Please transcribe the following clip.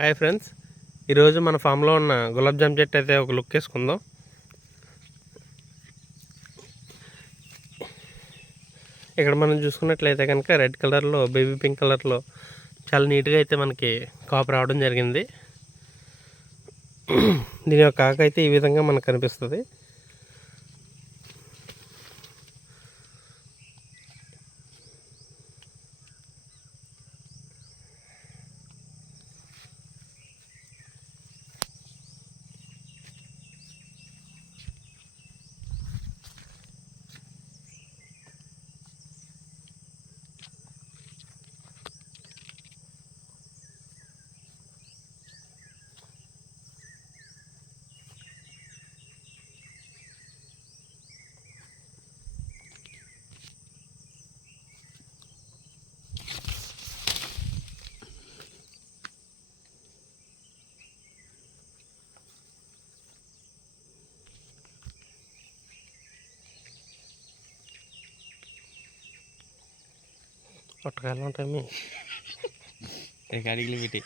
Hi friends, ఈరోజు మన ఫామ్లో ఉన్న గులాబ్ జామ్ చెట్టు అయితే ఒక లుక్ వేసుకుందాం. ఇక్కడ మనం చూసుకున్నట్లయితే కనుక రెడ్ కలర్లో, బేబీ పింక్ కలర్లో చాలా నీట్గా అయితే మనకి కాపు రావడం జరిగింది. దీని యొక్క ఆకు అయితే ఈ విధంగా మనకు కనిపిస్తుంది. పొట్టకాయలు ఉంటాయి అడిగిలు పెట్టి